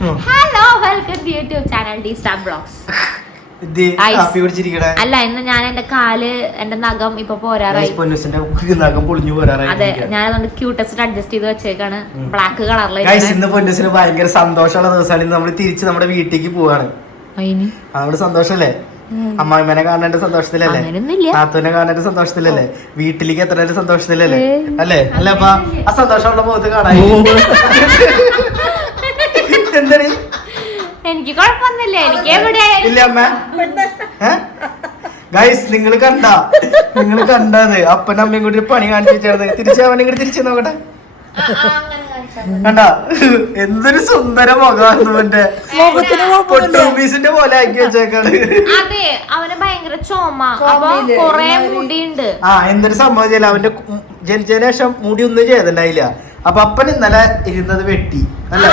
Hello welcome to YouTube channel D star blogs. അല്ല ഇന്ന് ഞാൻ എന്റെ കാല് എന്റെ നഖം ഇപ്പൊ പോരാറായി. അതെ, ഞാൻ അതുകൊണ്ട് ക്യൂട്ടസ്റ്റ് അഡ്ജസ്റ്റ് ചെയ്ത് വെച്ചേക്കാണ് ബ്ലാക്ക് കളറിൽ. ഭയങ്കര സന്തോഷമുള്ള ദിവസമാണ്. നമ്മൾ തിരിച്ച് നമ്മുടെ വീട്ടിലേക്ക് പോവാണ്. അതുകൊണ്ട് സന്തോഷല്ലേ? അമ്മായിമ്മനെ കാണേണ്ട സന്തോഷത്തിലല്ലേ? നാത്തൂനെ കാണേണ്ട സന്തോഷത്തിലല്ലേ? വീട്ടിലേക്ക് എത്ര സന്തോഷത്തിലല്ലേ? അല്ലേ? അല്ല അപ്പൊ ആ സന്തോഷമുള്ള മുഖത്ത് കാണാൻ എന്താണ്? എനിക്ക് കുഴപ്പമൊന്നുമില്ല. എനിക്ക് എവിടെ ഇല്ല അമ്മ. ഗൈസ് നിങ്ങൾ കണ്ടത് അപ്പനും അമ്മയും കൂടി പണി കാണിച്ചായിരുന്നു. തിരിച്ചവനെ ഇങ്ങോട്ട് തിരിച്ചു നോക്കട്ടെ. കണ്ട എന്തൊരു സുന്ദര മുഖമാണെന്ന് പൊട്ടൂമീസിന്റെ പോലെ ആക്കി വെച്ചേക്കാണ്. അതെ, അവന് ഭയങ്കര ചുമ, അപ്പൊ കൊറേ മുടിയുണ്ട്. എന്തൊരു സംഭവം, അവന്റെ ജനിച്ചതിന് ശേഷം മുടി ഒന്നും ചെയ്തിട്ടുണ്ടായില്ല. അപ്പൊ അപ്പൻ ഇന്നലെ ഇരുന്നത് വെട്ടി അല്ലേ?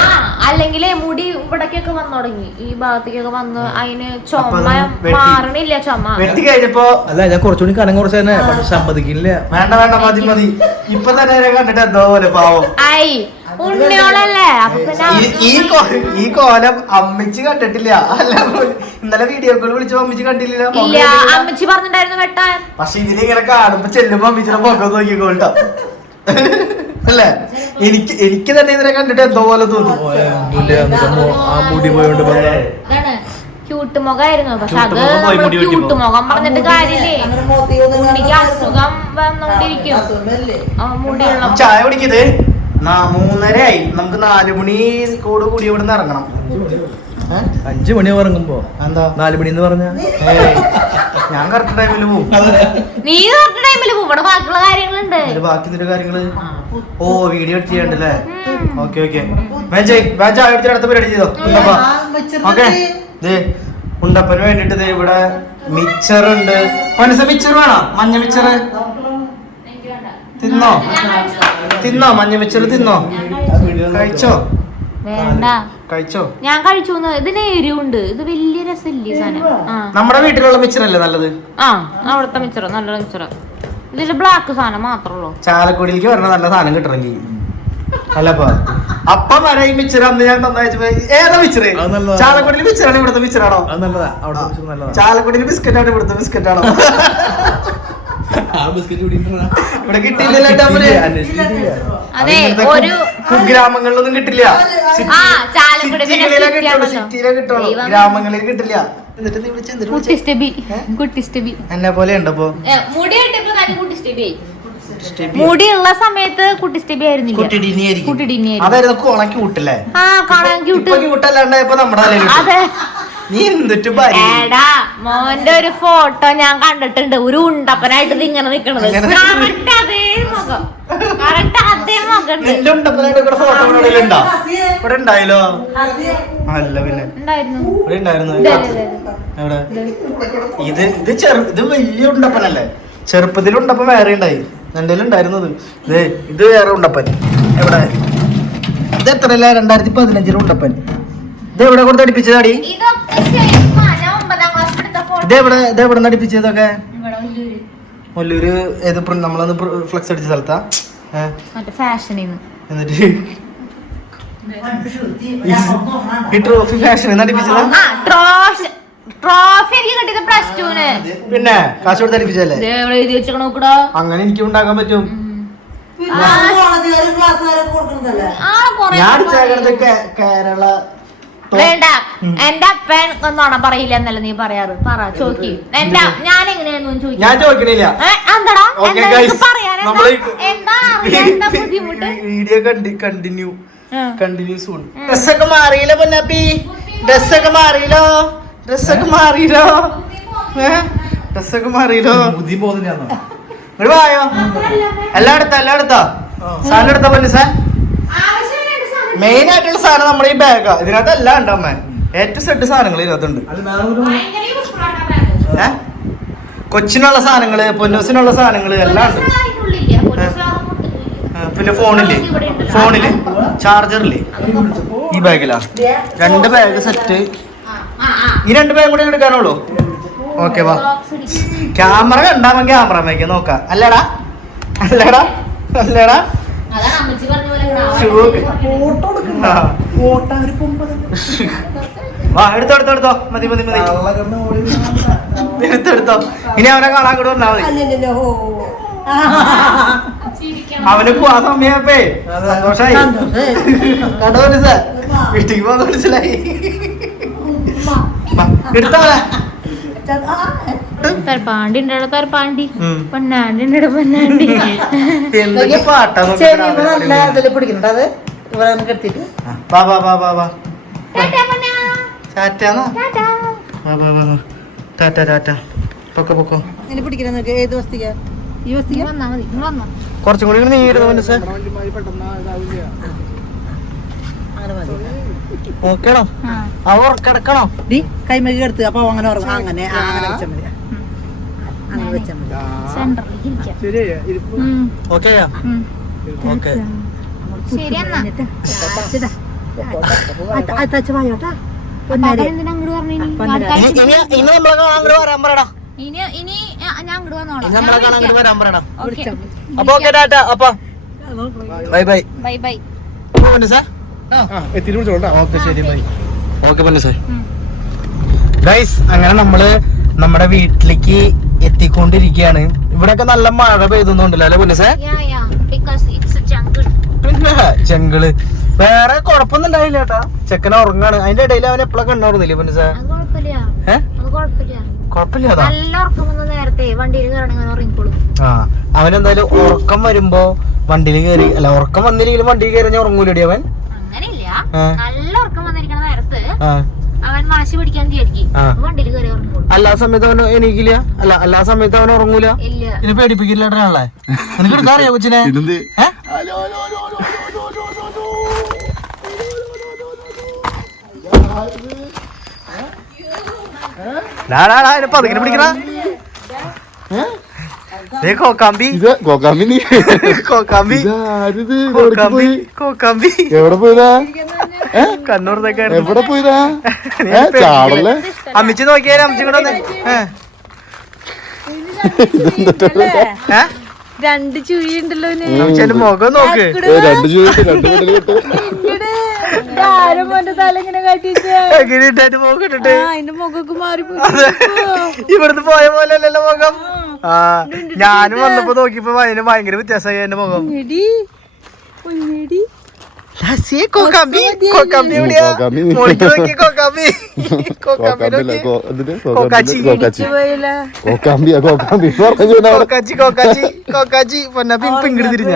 അല്ലെങ്കിൽ മുടി ഇവിടേക്കൊക്കെ വന്നു തുടങ്ങി, ഈ ഭാഗത്തേക്കൊക്കെ വന്ന് അതിന് ചുമ മാറണില്ല. ചുമ വെട്ടി കഴിഞ്ഞപ്പോ അല്ല ഞാൻ കുറച്ചുകൂടി കനം കുറച്ച് സമ്മതിക്കില്ല. വേണ്ട മതി. ഇപ്പൊ തന്നെ കണ്ടിട്ട് എന്തോ പോലെ പാവം ആയി ഉണ്ണിയോളല്ലേ. ഈ കോലം അമ്മച്ചി കണ്ടിട്ടില്ല. അല്ല ഇന്നലെ വീഡിയോ കോൾ വിളിച്ചപ്പോ അമ്മച്ചി കണ്ടില്ല. അമ്മച്ചി പറഞ്ഞിട്ടായിരുന്നു വെട്ടാൻ. പക്ഷെ ഇതിലിങ്ങനെ കാണുമ്പോ ചെല്ലുമ്പോ അമ്മച്ചിയുടെ മുഖം നോക്കിക്കോട്ടോ. അല്ലേ? എനിക്ക് തന്നെ ഇതിനെ കണ്ടിട്ട് എന്തോ പോലെ തോന്നി. ക്യൂട്ട് മുഖമായിരുന്നു. പക്ഷെ അത് ക്യൂട്ട് മുഖം പറഞ്ഞിട്ട് കാര്യമില്ലേ, ഉണ്ണിക്ക് അസുഖം വന്നോണ്ടിരിക്കും. മുടിയുള്ള ചായ കുടിക്കത് 3:30 നമുക്ക് 4 മണിയോട് കൂടി ഇവിടെ നിന്ന് ഇറങ്ങണം. 5 മണി ഇറങ്ങുമ്പോ എന്താ 4 മണി എന്ന് പറഞ്ഞ ഞാൻ കറക്റ്റ് ടൈമില് പോകും. നീ കറക്റ്റ് ടൈമില് പോകും. ഇവിടെ ബാക്കിയുള്ള കാര്യങ്ങളുണ്ട്. ബാക്കി എന്തൊരു കാര്യങ്ങള്? ഓ വീഡിയോ ചെയ്യണ്ടല്ലേ? ഓക്കെ അടുത്ത പരിപാടി ചെയ്തോ. ഓക്കെ, ഉണ്ടപ്പന് വേണ്ടിട്ട് ഇവിടെ മിച്ചർ ഉണ്ട്. മിച്ചർ വേണോ? മഞ്ഞ മിച്ചർ തിന്നോ മഞ്ഞ മിച്ചർ തിന്നോ? കഴിച്ചോ? വേണ്ട, കഴിച്ചോ? ഞാൻ കഴിച്ചു. ഇതിന് എരിവുണ്ട്. ഇത് വലിയ രസമില്ല സാധനം. നമ്മുടെ വീട്ടിലുള്ള മിച്ചറല്ലേ നല്ലത്? അവിടുത്തെ മിച്ചറ നല്ല മിച്ചറ. ഇതില് ബ്ലാക്ക് സാധനം മാത്രമല്ലോ. ചാലക്കുടിയിലേക്ക് വരണ നല്ല സാധനം കിട്ടണമെങ്കിൽ അല്ലപ്പാ. അപ്പം വരെ ഈ മിച്ചർ അന്ന് ഞാൻ തന്നയച്ചപ്പോ ഏതാ മിച്ചറ്? ചാലക്കുടിയിൽ മിച്ചറാണ് ഇവിടുത്തെ മിച്ചറാണോ? ചാലക്കുടിയിൽ ബിസ്ക്കറ്റാണ് ഇവിടുത്തെ ബിസ്ക്കറ്റാണോ? ഇവിടെ കിട്ടിയില്ല. ഗ്രാമങ്ങളിലൊന്നും കിട്ടില്ല. സിറ്റിയിലെ കിട്ടുള്ളൂ, ഗ്രാമങ്ങളിൽ കിട്ടില്ല. എന്നെ പോലെ ഉണ്ടപ്പോ മുടിയുള്ള സമയത്ത് കുട്ടി സ്റ്റെബി ആയിരുന്നില്ല. അതായിരുന്നു കോണക്ക് കൂട്ടല്ലേ? ക്യൂട്ടല്ലാണ്ടായപ്പോ നമ്മുടെ നീ എന്തിട്ട് എടാ മോന്റെ ഒരു ഫോട്ടോ ഞാൻ കണ്ടിട്ടുണ്ട്. ഒരു ഉണ്ടപ്പനായിട്ട് ഇങ്ങനെ നിക്കണത്. അതേ മുഖം, അതേ മുഖം. നിന്റെ ഉണ്ടപ്പനായിട്ട് ഫോട്ടോ ഇവിടെ ഉണ്ടായല്ലോ. അല്ല പിന്നെ ഇവിടെ ഉണ്ടായിരുന്നു. എവിടെ? ഇത് വലിയ ഉണ്ടപ്പനല്ലേ? ചെറുപ്പത്തിൽ ഉണ്ടപ്പൻ വേറെ ഉണ്ടായി. എന്റെ ഉണ്ടായിരുന്നത് ഇത് വേറെ ഉണ്ടപ്പൻ. എവിടെ? ഇത് എത്രയല്ല? 2015 ഉണ്ടപ്പൻ. ഇത് എവിടെ കൊടുത്ത് അടിപ്പിച്ചതാടി? ഇതെവിടെ നടിപ്പിച്ചതൊക്കെ? ഒല്ലൂര്. ഏത് നമ്മളന്ന് ഫ്ലെക്സ് അടിച്ച സ്ഥലത്താ? എന്നിട്ട് ഈ ട്രോഫി ഫാഷൻ നടിപ്പിച്ചതാ? പിന്നെ കാശ് കൊടുത്ത് അടിപ്പിച്ചല്ലേ? അങ്ങനെ എനിക്ക് ഉണ്ടാക്കാൻ പറ്റും. ഞാൻ അടിച്ചേക്കണത് കേരള. വേണ്ട, എന്റെ അപ്പൻ ഒന്നോണം പറയില്ല എന്നല്ല നീ പറയാറ്. പറ, ചോദിക്ക്. ഞാൻ എങ്ങനെയാണെന്ന് ചോദിക്കും. ഞാൻ ചോദിക്കണില്ല. Video continue soon. ഡ്രസ്സൊക്കെ മാറിയില്ല പൊന്നാപ്പി. ഡ്രസ്സൊക്കെ മാറിയില്ലോ. ഇവിടെ വായോ. എല്ലാം എടുത്താ സാധനം എടുത്താ പൊന്നു സാർ. മെയിൻ ആയിട്ടുള്ള സാധനം നമ്മുടെ ഈ ബാഗാ. ഇതിനകത്ത് എല്ലാം ഉണ്ട് അമ്മ. ഏറ്റവും സെറ്റ് സാധനങ്ങൾ ഇതിനകത്തുണ്ട്. കൊച്ചിനുള്ള സാധനങ്ങള്, പൊന്നൂസിനുള്ള സാധനങ്ങള് എല്ലാം ഉണ്ട്. പിന്നെ ഫോണില് ചാർജറില്ലേ ഈ ബാഗിലാ. 2 ബാഗ് സെറ്റ്. ഈ 2 ബാഗ് കൂടി എടുക്കാനുള്ളൂ. ഓക്കെ വാ. ക്യാമറ കണ്ടാൽ ക്യാമറ നോക്കാം. അല്ലടാ എടുത്തോ മതി എടുത്തോ. ഇനി അവനെ കാണാൻ കൂടെ വന്നാ മതി. അവന് പോവാ സമയപ്പേ സന്തോഷായി. കണ്ടോ സാർ വീട്ടിക്ക് പോകാൻ മനസ്സിലായി. എടുത്തോളെ തരപ്പാണ്ടി ഉണ്ടോ തരപ്പാണ്ടി പൊന്നാണ്ടി ഉണ്ടോ പൊന്നാണ്ടി. എന്തൊക്കെ പാട്ടാ പിടിക്കുന്നുണ്ട് അത് എടുത്തിട്ട് പൊക്കോ പിടിക്കുന്ന ഏത് വസ്തിക ഈ വസ്തിക കുറച്ചും കൂടി നീരുന്നു സാർ. ഓക്കേണോ അവർ കിടക്കണോ കൈമകി എടുത്ത് അപ്പൊ അങ്ങനെ ഉറങ്ങും. അങ്ങനെ അങ്ങനെ വെച്ചാൽ മതി. അങ്ങനെ വെച്ചാൽ മതി. ഓക്കെയാ ഓക്കെ ഇനി നമ്മളെ കാണാൻ അങ്ങോട്ട് വരാൻ പറയടാ. നമ്മളെ കാണാൻ അങ്ങോട്ട് വരാൻ പറയടാ. അപ്പൊ ഓക്കെ ടാറ്റ. അപ്പൊ bye bye bye bye sir. Okay ശരി ബൈ. ഓക്കെ പറഞ്ഞു സാർ. ഗൈസ് അങ്ങനെ നമ്മള് നമ്മുടെ വീട്ടിലേക്ക് എത്തിക്കൊണ്ടിരിക്കുകയാണ്. ഇവിടെയൊക്കെ നല്ല മഴ പെയ്തുന്നുണ്ടല്ലോ അല്ലെ പൊന്നു സാർ? പിന്നെ ചെങ്കിള് വേറെ കുഴപ്പമൊന്നും ഉണ്ടായില്ല ചേട്ടാ. ചെക്കനെ ഉറങ്ങാണ്. അതിന്റെ ഇടയിൽ അവൻ എപ്പോഴൊക്കെ ഉണ്ടാവുന്നില്ലേ പൊന്നു സാർ? കുഴപ്പമില്ല. ആ അവനെന്തായാലും ഉറക്കം വരുമ്പോ വണ്ടിയിൽ കയറി അല്ല ഉറക്കം വന്നില്ലെങ്കിലും വണ്ടിയിൽ കയറി ഉറങ്ങൂലടി അവൻ. എല്ലാ സമയത്ത് അവൻ എണീക്കില്ല. അല്ല എല്ലാ സമയത്ത് അവൻ ഉറങ്ങൂല. ഇനി പേടിപ്പിക്കില്ല ആളെ. നിനക്ക് എടുക്കാൻ അറിയാം കൊച്ചിനെ? പതുക്കിനെ പിടിക്കണ കോക്കാമ്പി കോക്കാമ്പി കോക്കാമ്പി എവിടെ പോയതാ? കണ്ണൂർന്നൊക്കെ എവിടെ പോയതാ? ചാടല്ലേ? അമ്മിച്ച് നോക്കിയാലേ അമ്മിച്ചും കൂടെ രണ്ട് ചുഴിയുണ്ടല്ലോ മുഖം നോക്ക്. രണ്ട് ഇവിടുന്ന് പോയ പോലെ അല്ലല്ലോ മുഖം. ആ ഞാനും വന്നപ്പോ നോക്കിയപ്പോ അതിന് ഭയങ്കര വ്യത്യാസമായി എന്റെ മുഖം. കോക്കാമ്പി കോക്കാമ്പി എവിടെയാ? മോളിക്ക് നോക്കി കോക്കാമ്പി കോക്കാച്ചി കോക്കാച്ചി പൊന്നാപ്പി ഇങ്ങോട്ട് തിരിഞ്ഞ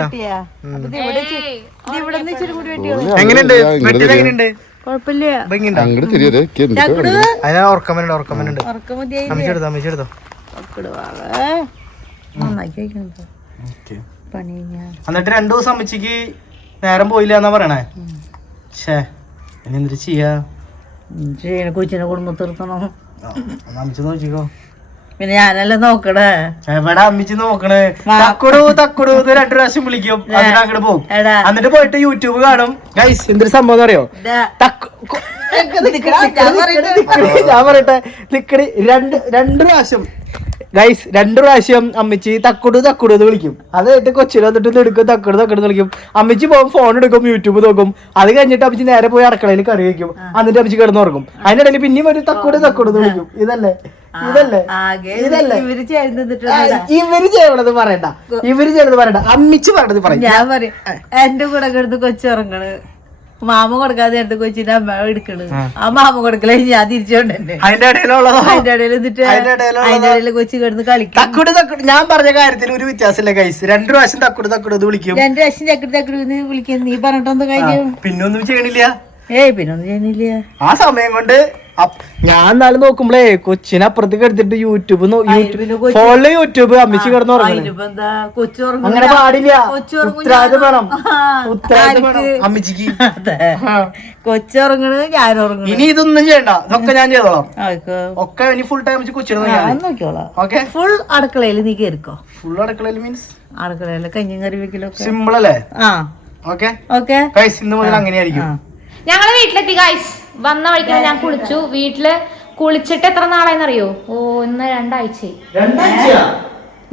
എങ്ങനെയുണ്ട്? വെട്ടിയത് എങ്ങനെയുണ്ട്? അതിനാ ഉറക്കമനുണ്ട് ഉറക്കമനുണ്ട്. അമ്മിച്ചെടുത്തോ അമ്മിച്ചെടുത്തോ. എന്നിട്ട് 2 ദിവസം അമ്മച്ചിക്ക് നേരം പോയില്ല എന്നാ പറയണേ. ഷേ ഇനി എന്തിട്ട് ചെയ്യാ? കൊച്ചിനെ കുടുംബം തീർത്തണം. അമ്മിച്ച് നോക്കിക്കോ. പിന്നെ ഞാനല്ലേ നോക്കണേ. എവിടെ അമ്മിച്ച് നോക്കണേ? തക്കുടു തക്കുടു 2 പ്രാവശ്യം വിളിക്കും. എന്നിട്ട് അങ്ങോട്ട് പോകും. എന്നിട്ട് പോയിട്ട് യൂട്യൂബ് കാണും. ഗൈസ് എന്തൊരു സംഭവം അറിയോ? ഞാൻ പറയട്ടെ നിക്കടി 2 പ്രാവശ്യം ഗൈസ് 2 പ്രാവശ്യം അമ്മിച്ച് തക്കുടു തക്കുടു എന്ന് വിളിക്കും. അത് കഴിഞ്ഞിട്ട് കൊച്ചിൽ വന്നിട്ട് എടുക്കും തക്കുടു തക്കുടു വിളിക്കും. അമ്മിച്ച് പോകും ഫോൺ എടുക്കും യൂട്യൂബ് നോക്കും. അത് കഴിഞ്ഞിട്ട് അമ്മിച്ച് നേരെ പോയി അടുക്കളയിൽ കറി വയ്ക്കും. എന്നിട്ട് അമ്മിച്ച് കിടന്നുറങ്ങും. അതിന്റെ ഇടയിൽ പിന്നെയും ഒരു തക്കുടു തക്കുടു എന്ന് വിളിക്കും. ഇതല്ലേ ഇതല്ലേ ഇതല്ലേ ഇവര് ചെയ്യണത് പറയണ്ട. ഇവര് ചെയ്യണത് പറയണ്ട. അമ്മിച്ച് പറയണത് പറയും. ഞാൻ പറയും എന്റെ കൂടെ കിടന്ന് കൊച്ചുറങ്ങണ്. മാമ കൊടുക്കാതെ എടുത്ത് കൊച്ചിന്റെ അമ്മ എടുക്കണ്. ആ മാമ കൊടുക്കലേ ഞാൻ തിരിച്ചോണ്ട് തന്നെ അതിന്റെ ഇടയിലുള്ളതോ? അതിന്റെ ഇടയിൽ എന്നിട്ട് അതിന്റെ ഇടയിൽ കൊച്ചു കിടന്ന് കളിക്കും. തക്കുട് തക്കുട് ഞാൻ പറഞ്ഞ കാര്യത്തിൽ ഒരു വ്യത്യാസമില്ല ഗൈസ്. 2 പ്രാവശ്യം തക്കുട് തക്കുട് ഇത് വിളിക്കും. 2 പ്രാവശ്യം ചക്കടി ചക്കടി വിളിക്കും. നീ പറഞ്ഞിട്ടൊന്നും കാര്യം പിന്നൊന്നും ചെയ്യണില്ല. പിന്നൊന്നും ചെയ്യുന്നില്ല. ആ സമയം കൊണ്ട് ഞാൻ എന്നാലും നോക്കുമ്പോളേ കൊച്ചിനെ അപ്പുറത്തേക്ക് എടുത്തിട്ട് യൂട്യൂബ് ഫോണില് യൂട്യൂബ് അമ്മിച്ച് കിടന്നു അങ്ങനെ പാടില്ല. ഉത്തരവാദിത്തം വേണം. ഉത്തരവാദിത്തം വേണം അമ്മിച്ചിക്ക്. കൊച്ചുറങ്ങണ് ഞാൻ ഉറങ്ങണു. ഇനി ഇതൊന്നും ചെയ്യണ്ട. ഇതൊക്കെ ഞാൻ ചെയ്തോളാം. ഒക്കെ ഇനി ഫുൾ ടൈം കൊച്ചിനെ നോക്കിയോളാം. ഓക്കെ ഫുൾ അടുക്കളയിൽ നീ കേറിക്കോ. ഫുൾ അടുക്കളയിൽ മീൻസ് അടുക്കളയില് കഞ്ഞിയും കറി വെക്കലൊക്കെ സിമ്പിൾ അല്ലേ? ഓക്കെ ഇന്ന് മുതൽ അങ്ങനെയായിരിക്കും. ഞങ്ങള് വീട്ടിലെത്തി ഗൈസ്. വന്ന വഴിക്ക് ഞാൻ കുളിച്ചു. വീട്ടില് കുളിച്ചിട്ട് എത്ര നാളായെന്നറിയോ? ഇന്ന് 2 ആഴ്ചയായി.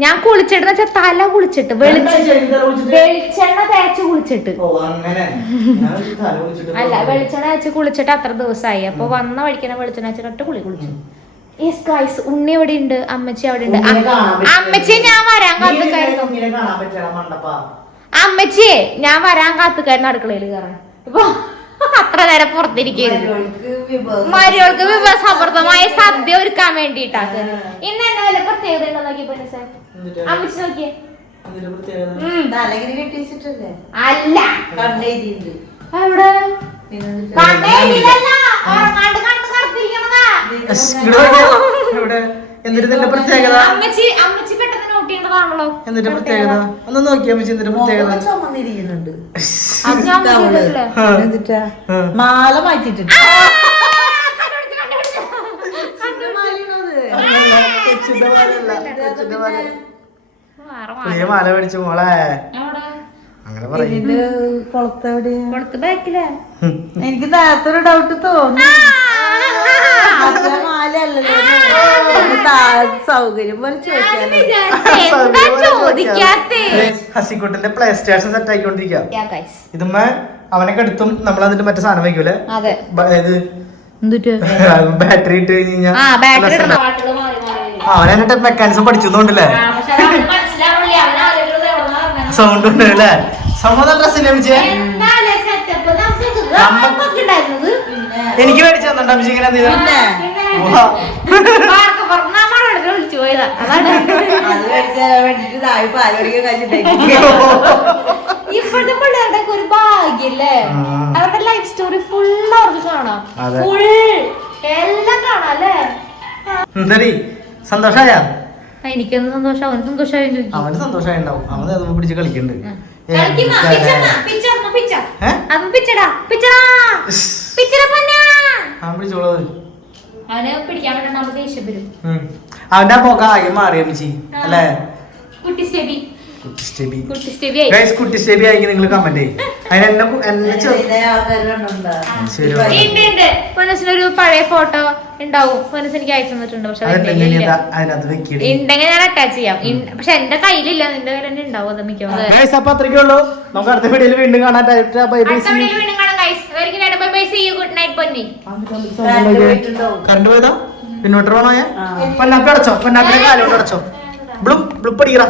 ഞാൻ കുളിച്ചിട്ട് വെച്ചാൽ തല കുളിച്ചിട്ട് വെളിച്ചെണ്ണ തേച്ച് കുളിച്ചിട്ട് അല്ല വെളിച്ചെണ്ണ തേച്ച് കുളിച്ചിട്ട് അത്ര ദിവസമായി. അപ്പൊ വന്ന വഴിക്കണ വെളിച്ചെണ്ണ വെച്ചിട്ട് കുളിച്ചു. യെസ് ഗൈസ്, ഉണ്ണി എവിടെ ഉണ്ട്, അമ്മച്ചി അവിടെ ഉണ്ട്. അമ്മച്ചിയെ ഞാൻ വരാൻ കാത്തുക്കായിരുന്നു. അമ്മച്ചിയെ ഞാൻ വരാൻ കാത്തുക്കായിരുന്നു അടുക്കളയിൽ കയറാൻ. ഇപ്പൊ അത്ര നേരം പുറത്തിരിക്കുന്നു. മരിയോൾക്ക് വിഭവസമൃദ്ധമായ സദ്യ ഒരുക്കാൻ വേണ്ടിട്ടാണ്. ഇന്ന് എന്നെ വല്ല പ്രത്യേകത ഉണ്ടോ നോക്കി അമ്മച്ചി നോക്കിയേ. അല്ല എവിടെ എന്നിട്ട് പ്രത്യേകത അമ്മച്ചി പെട്ടെന്ന് നോട്ട് ചെയ്യേണ്ടതാണല്ലോ. എന്നിട്ട് പ്രത്യേകത ഒന്ന് നോക്കിയാ അമ്മച്ചി. എന്നിട്ട് പ്രത്യേകത മാല മാറ്റിട്ടുണ്ട്. മാല മേടിച്ചു മോളെ. അങ്ങനെ എനിക്ക് നേരത്തെ ഒരു ഡൗട്ട് തോന്നി. മാലയല്ലല്ലോ, സൗകര്യം പോലെ ചോദിക്കാത്തേ. ഹസിക്കുട്ടിന്റെ പ്ലേ സ്റ്റേഷൻ സെറ്റ് ആയിക്കൊണ്ടിരിക്കുക. ഇതുമ്മ അവനൊക്കെ എടുത്തും നമ്മൾ എന്നിട്ട് മറ്റേ സാധനം വയ്ക്കൂലേ, ബാറ്ററി ഇട്ട് കഴിഞ്ഞാൽ അവനെ മെക്കാനിസം പഠിച്ചോണ്ടല്ലേ സൗണ്ട് ഉണ്ട് അല്ലേ. സംഭവം ഡ്രസ്സില്ലേ അമ്മച്ചേ? എനിക്ക് മേടിച്ചു തന്നിട്ട് അമ്മച്ചി ഇങ്ങനെ ഇപ്പോഴത്തെ പിള്ളേരുടെ ഒരു ഭാഗ്യല്ലേ, അവരുടെ ലൈഫ് സ്റ്റോറി ഫുൾ അവർക്ക് കാണാം. ഫുൾ എല്ലാം കാണാം അല്ലേ. എന്താടി സന്തോഷായ? എനിക്കൊന്നും സന്തോഷം, അവന് സന്തോഷമായി. അവന് സന്തോഷമായി ഉണ്ടാവും. അവന് അത് പിടിച്ച് കളിക്കുന്നുണ്ട്. അവനെ പിടിക്കാൻ വേണ്ടി ദേഷ്യം വരും. അവന്റെ ആ പോക്ക ആകെ മാറി അമ്മച്ചി അല്ലേ. കുട്ടി സ്റ്റെബി ആയിരിക്കും. നിങ്ങൾ കമന്റ് ചെയ്യും. ഒരു പഴയ ഫോട്ടോ ഉണ്ടാവും, എനിക്ക് അയച്ചു തന്നിട്ടുണ്ട്. പക്ഷെ ഉണ്ടെങ്കിൽ ഞാൻ അറ്റാച്ച് ചെയ്യാം. പക്ഷെ എന്റെ കയ്യിലില്ല, നിന്റെ കയ്യിൽ തന്നെ ഉണ്ടാവും. അത് മിക്കവാറും അപ്പൊ അത്രയ്ക്കേ ഉള്ളൂ. നമുക്ക് അടുത്ത വീഡിയോയിൽ വീണ്ടും കാണാൻ. കറണ്ട് പോയതോ? ഇൻവെർട്ടർ ഓണായ പൊന്നാപ്പി അടച്ചോ, പൊന്നാപ്പിന്റെ കാലോട്ട് അടച്ചോ. ബ്ലൂ ബ്ലൂ അടിക്കറ.